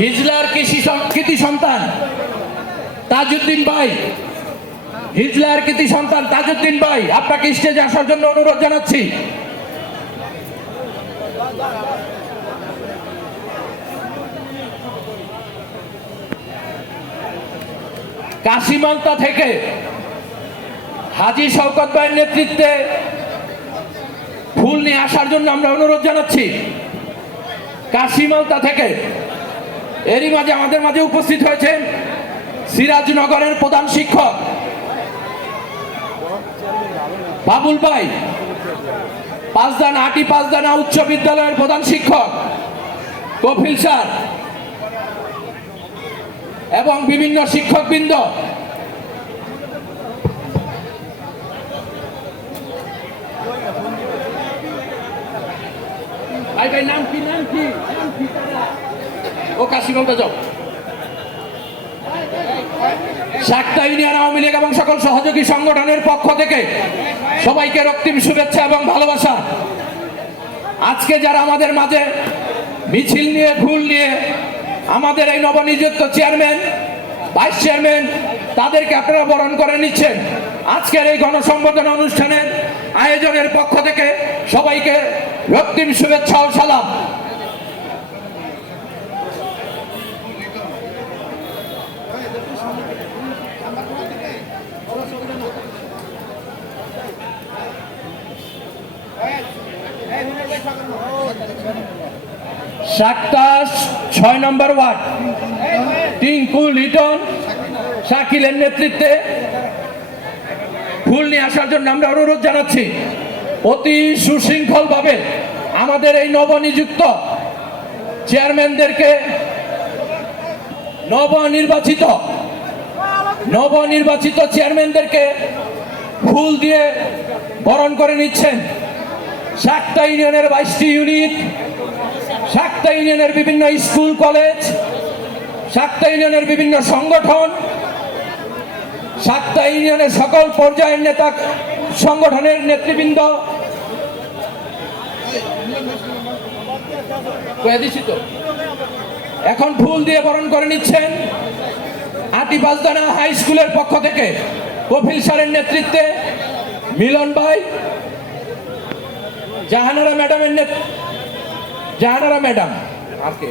হিজলার কৃতি সন্তান তাজউদ্দিন ভাই, হিজলার কৃতি সন্তান তাজউদ্দিন ভাই, আপনাকে স্টেজে আসার জন্য অনুরোধ জানাচ্ছি। কাশিমালতা থেকে হাজী শওকত ভাইয়ের নেতৃত্বে ফুল নিয়ে আসার জন্য আমরা অনুরোধ জানাচ্ছি। কাশিমালতা থেকে এরই মাঝে আমাদের মাঝে উপস্থিত হয়েছেন সিরাজনগরের প্রধান শিক্ষক বাবুল ভাই, পাঁচদানা উচ্চ বিদ্যালয়ের প্রধান শিক্ষক কপিল স্যার এবং বিভিন্ন শিক্ষকবৃন্দ। ভাই নাম কি ও কাশিমালতা যাও। শাক্তা ইউনিয়ন আওয়ামী লীগ এবং সকল সহযোগী সংগঠনের পক্ষ থেকে সবাইকে রক্তিম শুভেচ্ছা এবং ভালোবাসা। আজকে যারা আমাদের মাঝে মিছিল নিয়ে ফুল নিয়ে আমাদের এই নবনিযুক্ত চেয়ারম্যান, ভাইস চেয়ারম্যান, তাদেরকে আপনারা বরণ করে নিচ্ছেন। আজকের এই গণসংবর্ধনা অনুষ্ঠানের আয়োজনের পক্ষ থেকে সবাইকে রক্তিম শুভেচ্ছা ও সালাম। শাক্তা ৬ নম্বর ওয়ার্ড টিঙ্কু লিটন শাকিলের নেতৃত্বে ফুল নিয়ে আসার জন্য আমরা অনুরোধ জানাচ্ছি। অতি সুশৃঙ্খল ভাবে আমাদের এই নবনিযুক্ত চেয়ারম্যানদেরকে নবনির্বাচিত চেয়ারম্যানদেরকে ফুল দিয়ে বরণ করে নিচ্ছেন। শাক্তা ইউনিয়নের 22টি ইউনিট, শাক্তা ইউনিয়নের বিভিন্ন স্কুল কলেজ, শাক্তা ইউনিয়নের বিভিন্ন সংগঠন, শাক্তা ইউনিয়নের সকল পর্যায়ের নেতা সংগঠনের নেতৃবৃন্দ এখন ফুল দিয়ে বরণ করে নিচ্ছেন। আতিপাঁচদানা হাই স্কুলের পক্ষ থেকে কপিল স্যারের নেতৃত্বে মিলন ভাই, জাহানারা ম্যাডাম আজকে